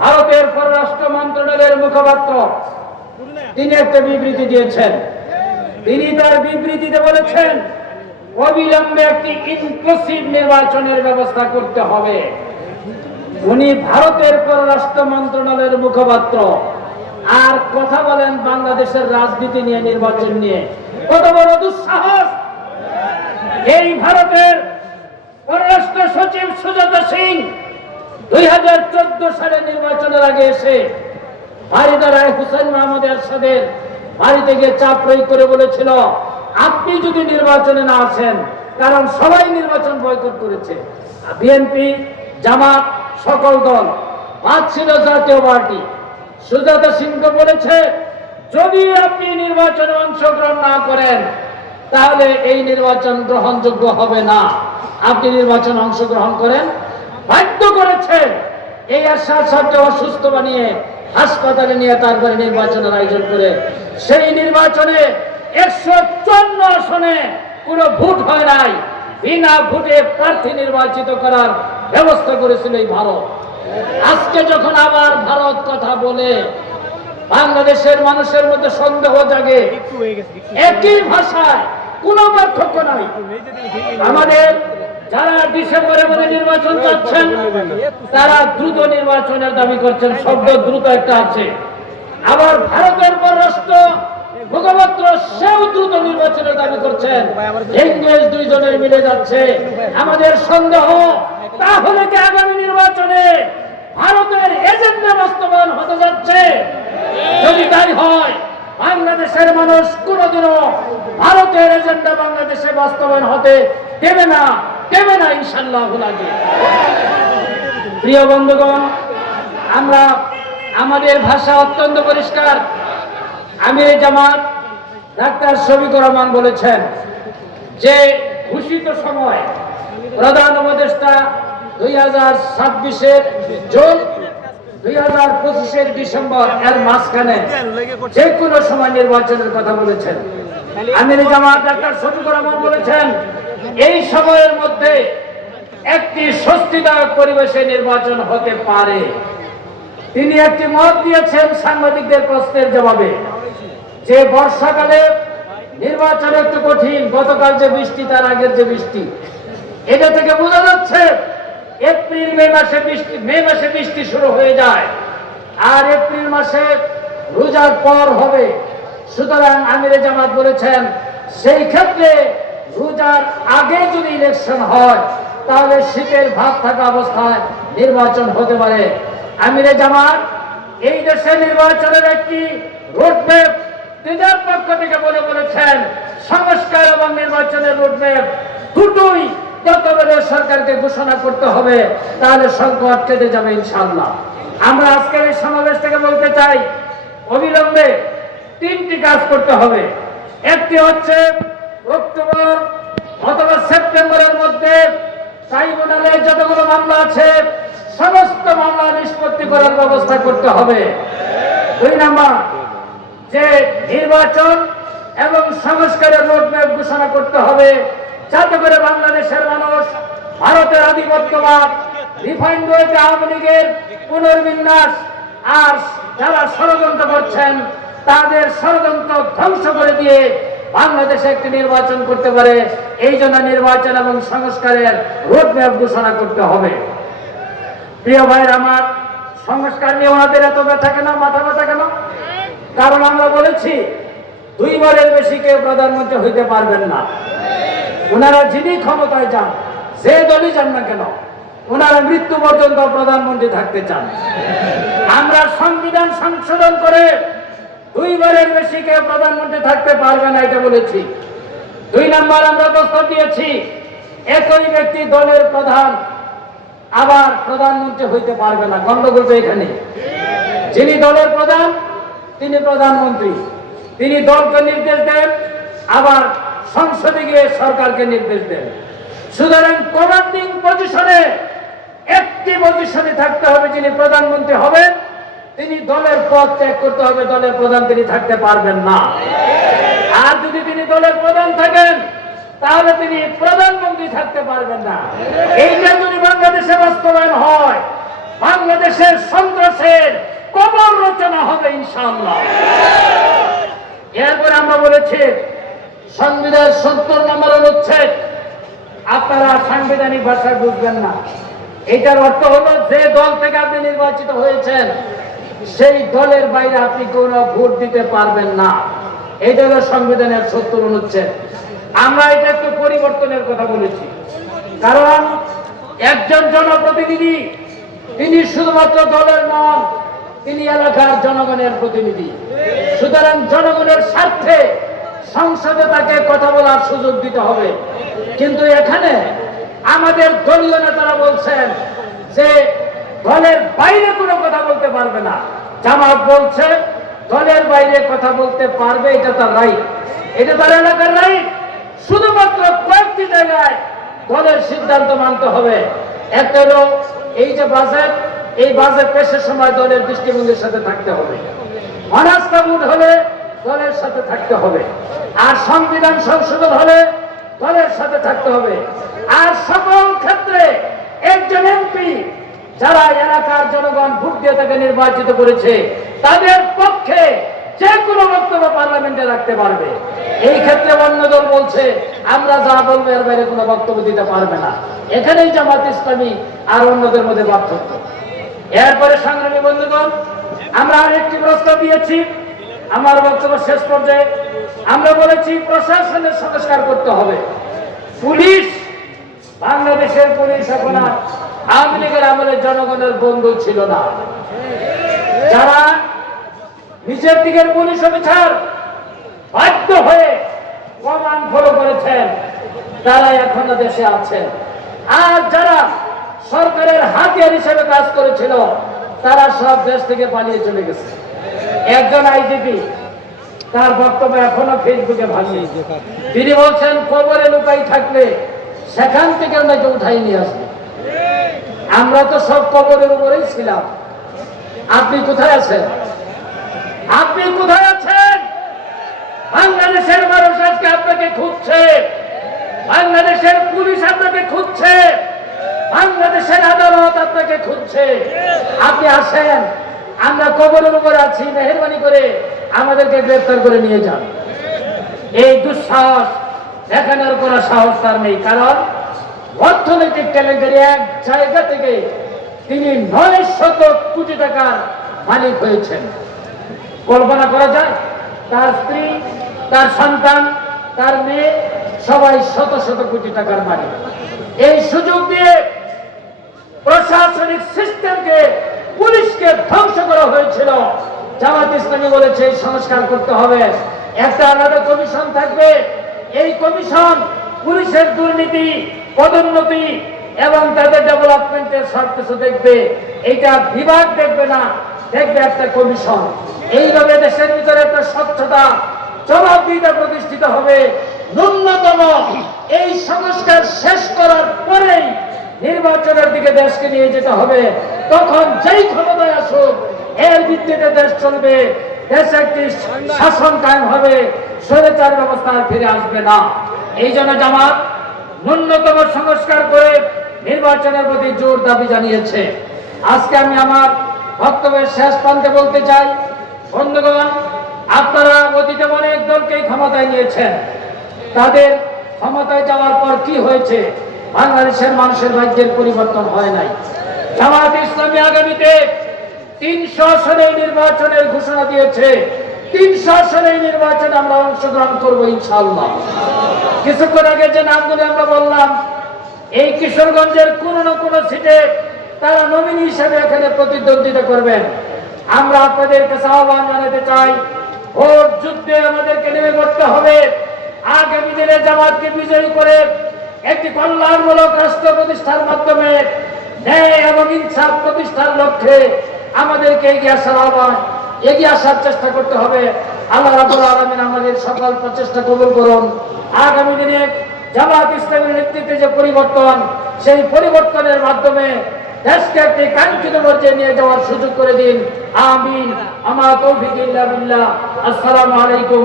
ভারতের পররাষ্ট্র মন্ত্রণালয়ের মুখপাত্র। তিনি একটা বিবৃতি দিয়েছেন। তিনি তার বিবৃতিতে বলেছেন, অবিলম্বে একটি ইনক্লুসিভ নির্বাচনের ব্যবস্থা করতে হবে। উনি ভারতের পররাষ্ট্র মন্ত্রণালয়ের মুখপাত্র। আর কথা বলেন বাংলাদেশের রাজনীতি নিয়ে, নির্বাচন নিয়ে। কত বড় দুঃসাহস! এই ভারতের পররাষ্ট্র সচিব সুজাতা সিং দুই হাজার চোদ্দ সালে নির্বাচনের আগে এসে রায় হুসেন বাড়িতে গিয়ে চাপ প্রয়োগ করে বলেছিল, আপনি যদি নির্বাচনে না আসেন, কারণ সবাই নির্বাচন বয়কট করেছে। বিএনপি, জামাত, সকল দল বাদ ছিল জাতীয় পার্টি। সুজাতা সিংকে বলেছে, যদি আপনি নির্বাচনে অংশগ্রহণ না করেন, তাহলে এই নির্বাচন গ্রহণযোগ্য হবে না। আপনি নির্বাচন অংশগ্রহণ করেন বাধ্য করেছে। এই আশার সাথে অসুস্থ বানিয়ে হাসপাতালে নিয়ে তারপরে নির্বাচনের আয়োজন করে। সেই নির্বাচনে একশো চুয়ান্ন আসনে কোনো ভোট হয় নাই। বিনা ভোটে প্রার্থী নির্বাচিত করার ব্যবস্থা করেছিল এই ভারত। আজকে যখন আবার ভারত কথা বলে বাংলাদেশের মানুষের মধ্যে সন্দেহ জাগে। একই ভাষায় কোনো পার্থক্য নাই। আমাদের যারা ডিসেম্বরে মধ্যে নির্বাচন চাচ্ছেন তারা দ্রুত নির্বাচনের দাবি করছেন শব্দ দ্রুত একটা আছে। আবার ভারতের পররাষ্ট্র মুখপাত্র সেও দ্রুত নির্বাচনের দাবি করছেন। ইংরেজ দুইজনের মিলে যাচ্ছে। আমাদের সন্দেহ তাহলে কি আগামী নির্বাচনে ভারতের এজেন্ডা বাস্তবায়ন হতে যাচ্ছে? যদি তাই হয় বাংলাদেশের মানুষ কোনোদিনও ভারতের এজেন্ডা বাংলাদেশে বাস্তবায়ন হতে দেবে না। দেবে না ইনশাল্লাহ প্রিয় বন্ধুগণ, আমরা আমাদের ভাষা অত্যন্ত পরিষ্কার। আমির জামাত ডাক্তার শফিকুর রহমান বলেছেন যে ঘোষিত সময় প্রধান উপদেষ্টা দুই হাজার ছাব্বিশের জুন, দুই হাজার পঁচিশের ডিসেম্বর এর মাঝখানে যে কোনো সময় নির্বাচনের কথা বলেছেন। আমির জামাত ডাক্তার শফিকুর রহমান বলেছেন এই সময়ের মধ্যে একটি স্বস্তিদায়ক পরিবেশে নির্বাচন হতে পারে। তিনি একটি মত দিয়েছেন সাংবাদিকদের প্রশ্নের জবাবে যে বর্ষাকালে নির্বাচন একটু কঠিন, গতকাল যে বৃষ্টি, তার আগের যে বৃষ্টি। এটা থেকে বোঝা যাচ্ছে এপ্রিল, মে মাসে বৃষ্টি, মে মাসে বৃষ্টি শুরু হয়ে যায় আর এপ্রিল মাসে রোজার পর হবে। সুতরাং আমিরে জামাত বলেছেন, সেই ক্ষেত্রে রোজার আগে যদি ইলেকশন হয়, তাহলে শীতের ভাব থাকা অবস্থায় নির্বাচন হতে পারে। আমিরে জামাত, এই দেশে নির্বাচনের একটি রোডম্যাপ নিজের পক্ষ থেকে বলে বলেছেন সংস্কার এবং নির্বাচনের রোডম্যাপ দুটোই তত্ত্বাবধায়ক সরকারকে ঘোষণা করতে হবে, তাহলে সংকট কেটে যাবে ইনশাল্লাহ আমরা আজকের এই সমাবেশ থেকে বলতে চাই, অবিলম্বে তিনটি কাজ করতে হবে। একটি হচ্ছে অক্টোবর, অথবা সেপ্টেম্বরের মধ্যে ট্রাইব্যুনালে যতগুলো মামলা আছে, সমস্ত মামলা নিষ্পত্তি করার ব্যবস্থা করতে হবে। দুই নাম্বার, যে নির্বাচন এবং সংস্কারের রোডম্যাপ ঘোষণা করতে হবে, যাতে করে বাংলাদেশের মানুষ ভারতের আধিপত্যবাদ, রিফাইন্ড ওয়েতে আওয়ামী লীগের পুনর্বিন্যাস, আর যারা ষড়যন্ত্র করছেন, তাদের ষড়যন্ত্র ধ্বংস করে দিয়ে বাংলাদেশে একটি নির্বাচন করতে পারে, এই জন্য নির্বাচন এবং সংস্কারের রোডম্যাপ ঘোষণা করতে হবে। প্রিয় ভাইয়ের আমার, সংস্কার নিয়ে ওনাদের এত ব্যথা কেন, মাথা ব্যথা কেন? কারণ আমরা বলেছি, দুইবারের বেশি কেউ প্রধানমন্ত্রী হইতে পারবেন না। ওনারা যিনি ক্ষমতায় যান, যে দলই যান না কেন, ওনারা মৃত্যু পর্যন্ত প্রধানমন্ত্রী থাকতে চান। আমরা সংবিধান সংশোধন করে দুইবারের বেশি কেউ প্রধানমন্ত্রী থাকতে পারবে না, এটা বলেছি। দুই নম্বর আমরা প্রস্তাব দিয়েছি, একই ব্যক্তি দলের প্রধান, আবার প্রধানমন্ত্রী হইতে পারবে না। গন্ডগোল তো এখানে। যিনি দলের প্রধান, তিনি প্রধানমন্ত্রী। তিনি দলকে নির্দেশ দেন, আবার সংসদে গিয়ে সরকারকে নির্দেশ দেন। সুতরাং কমান্ডিং পজিশনে একটি পজিশনে থাকতে হবে যিনি প্রধানমন্ত্রী হবেন। তিনি দলের পদ ত্যাগ করতে হবে, দলের প্রধান তিনি থাকতে পারবেন না। আর যদি তিনি দলের প্রধান থাকেন, তাহলে তিনি প্রধানমন্ত্রী থাকতে পারবেন না। এইটা যদি বাংলাদেশে বাস্তবায়ন হয়, বাংলাদেশের সন্ত্রাসে ইনশাআল্লাহ। এরপরে আমরা বলেছি, সংবিধান সত্তর নম্বর অনুচ্ছেদ আপনারা সাংবিধানিক ভাষায় বুঝবেন না। এটার অর্থ হলো, যে দল থেকে আপনি নির্বাচিত হয়েছেন সেই দলের বাইরে আপনি কোনো ভোট দিতে পারবেন না। এটা হলো সংবিধানের সত্তর অনুচ্ছেদ। আমরা এটা একটু পরিবর্তনের কথা বলেছি। কারণ একজন জনপ্রতিনিধি, তিনি শুধুমাত্র দলের নন, তিনি এলাকার জনগণের প্রতিনিধি। সুতরাং জনগণের স্বার্থে সংসদে তাকে কথা বলার সুযোগ দিতে হবে। কিন্তু এখানে আমাদের দলীয় নেতারা বলছেন যে দলের বাইরে কোনো কথা বলতে পারবে না। জামাত বলছে, দলের বাইরে কথা বলতে পারবে, এটা তার রাইট এটা তার এলাকার রাইট শুধুমাত্র কয়েকটি জায়গায় দলের সিদ্ধান্ত মানতে হবে। হলো এই যে বাজেট, এই বাজেট পেশের সময় দলের দৃষ্টিভঙ্গির সাথে থাকতে হবে। অনাস্থা ভোট হলে দলের সাথে থাকতে হবে। আর সংবিধান সংশোধন হলে দলের সাথে থাকতে হবে। আর সকল ক্ষেত্রে একজন এমপি যারা এলাকার জনগণ ভোট দিয়ে তাকে নির্বাচিত করেছে, তাদের পক্ষে যে কোনো বক্তব্য পার্লামেন্টে রাখতে পারবে। এই ক্ষেত্রে অন্য দল বলছে, আমরা যা বলব এর বাইরে কোনো বক্তব্য দিতে পারবে না। এখানেই জামাত ইসলামী আর অন্যদের মধ্যে পার্থক্য। এরপরে সংগ্রামী বন্ধুগণ, আমরা আরেকটি প্রস্তাব দিয়েছি। আমার বক্তব্য শেষ পর্যায়ে। আমরা বলেছি, প্রশাসনের সংস্কার করতে হবে। পুলিশ, বাংলাদেশের পুলিশ এখন আওয়ামী লীগের আমলে জনগণের বন্ধু ছিল না। যারা নিচের দিকের পুলিশ অফিসার বাধ্য হয়ে কমান ফলো করেছেন, তারা এখনও দেশে আছেন। আর যারা সরকারের হাতিয়ার হিসেবে কাজ করেছিল, তারা সব দেশ থেকে পালিয়ে চলে গেছে। একজন আইজিপি, তার বক্তব্য এখনও ফেসবুকে ভাসে তিনি বলছেন, কবরে লুকাই থাকলে সেখান থেকে নাকি উঠাই নিয়ে আসবে। আমরা তো সব কবরের উপরেই ছিলাম। আপনি কোথায় আছেন? আপনি কোথায় আছেন? বাংলাদেশের মানুষ আজকে আপনাকে খুঁজছে। বাংলাদেশের পুলিশ আপনাকে খুঁজছে। বাংলাদেশের আদালত আপনাকে খুঁজছে। আপনি আসেন, আমরা কবরের উপর আছি, মেহরবানি করে আমাদেরকে গ্রেফতার করে নিয়ে যান। এই দুঃসাহস দেখানোর কোনো সাহস তার নেই, কারণ অর্থনৈতিক কেলেঙ্কারি এক জায়গা থেকে তিনি নয় শত কোটি টাকার মালিক হয়েছেন। কল্পনা করা যায়, তার স্ত্রী, তার সন্তান, তার মেয়ে সবাই শত শত কোটি টাকার মালিক। এই সুযোগ দিয়ে প্রশাসনিক সিস্টেমকে, পুলিশকে ধ্বংস করা হয়েছিল। জামাত ইসলামী বলেছে, এই সংস্কার করতে হবে। একটা আলাদা কমিশন থাকবে। এই কমিশন পুলিশের দুর্নীতি পদোন্নতি এবং তাদের ডেভেলপমেন্টের সব কিছু দেখবে, এইটা বিভাগ দেখবে না, দেখবে একটা কমিশন। এইভাবে দেশের ভিতরে একটা স্বচ্ছতা জবাবদিহিতা প্রতিষ্ঠিত হবে। ন্যূনতম এই সংস্কার শেষ করার পরেই নির্বাচনের দিকে দেশকে নিয়ে যেতে হবে। তখন যেই ক্ষমতায় আসুক, এর ভিত্তিতে দেশ চলবে। দেশে একটি শাসন কায়েম হবে। স্বৈরাচার ব্যবস্থা ফিরে আসবে না। এই জন্য জামাত ন্যূনতম সংস্কার করে নির্বাচনের প্রতি জোর দাবি জানিয়েছে। আজকে আমি আমার বক্তব্যের শেষ প্রান্তে বলতে চাই, বন্ধুগণ, আপনারা অতীতে অনেক দলকেই ক্ষমতায় নিয়েছেন। তাদের ক্ষমতায় যাওয়ার পর কি হয়েছে? বাংলাদেশের মানুষের ভাগ্যের পরিবর্তন হয় নাই। জামাত ইসলামী আগামীতে তিনশো আসনে নির্বাচনের ঘোষণা দিয়েছে। তিনশো আসনে নির্বাচনে আমরা অংশগ্রহণ করব ইনশাল্লাহ কিছুক্ষণ আগে যে নামগুলি আমরা বললাম, এই কিশোরগঞ্জের কোন না কোন সিটে তারা নমিনি হিসেবে এখানে প্রতিদ্বন্দ্বিতা করবেন। আমরা আপনাদের কাছে আহ্বান জানাতে চাই, ভোট যুদ্ধে আমাদেরকে নেমে পড়তে হবে। আগামী দিনে জামাতকে বিজয়ী করে একটি কল্যাণমূলক রাষ্ট্র প্রতিষ্ঠার মাধ্যমে ন্যায় এবং ইনসাফ প্রতিষ্ঠার লক্ষ্যে আমাদেরকে এগিয়ে আসার আহ্বান। এগিয়ে আসার চেষ্টা করতে হবে। আল্লাহ রাবুল আলমিন আমাদের সকল প্রচেষ্টা কবুল করুন। আগামী দিনে জামাত ইসলামের নেতৃত্বে যে পরিবর্তন, সেই পরিবর্তনের মাধ্যমে দেশকে একটি কাঙ্ক্ষিত পর্যায়ে নিয়ে যাওয়ার সুযোগ করে দিন। আমিন। আমার তৌফিক আসসালামু আলাইকুম।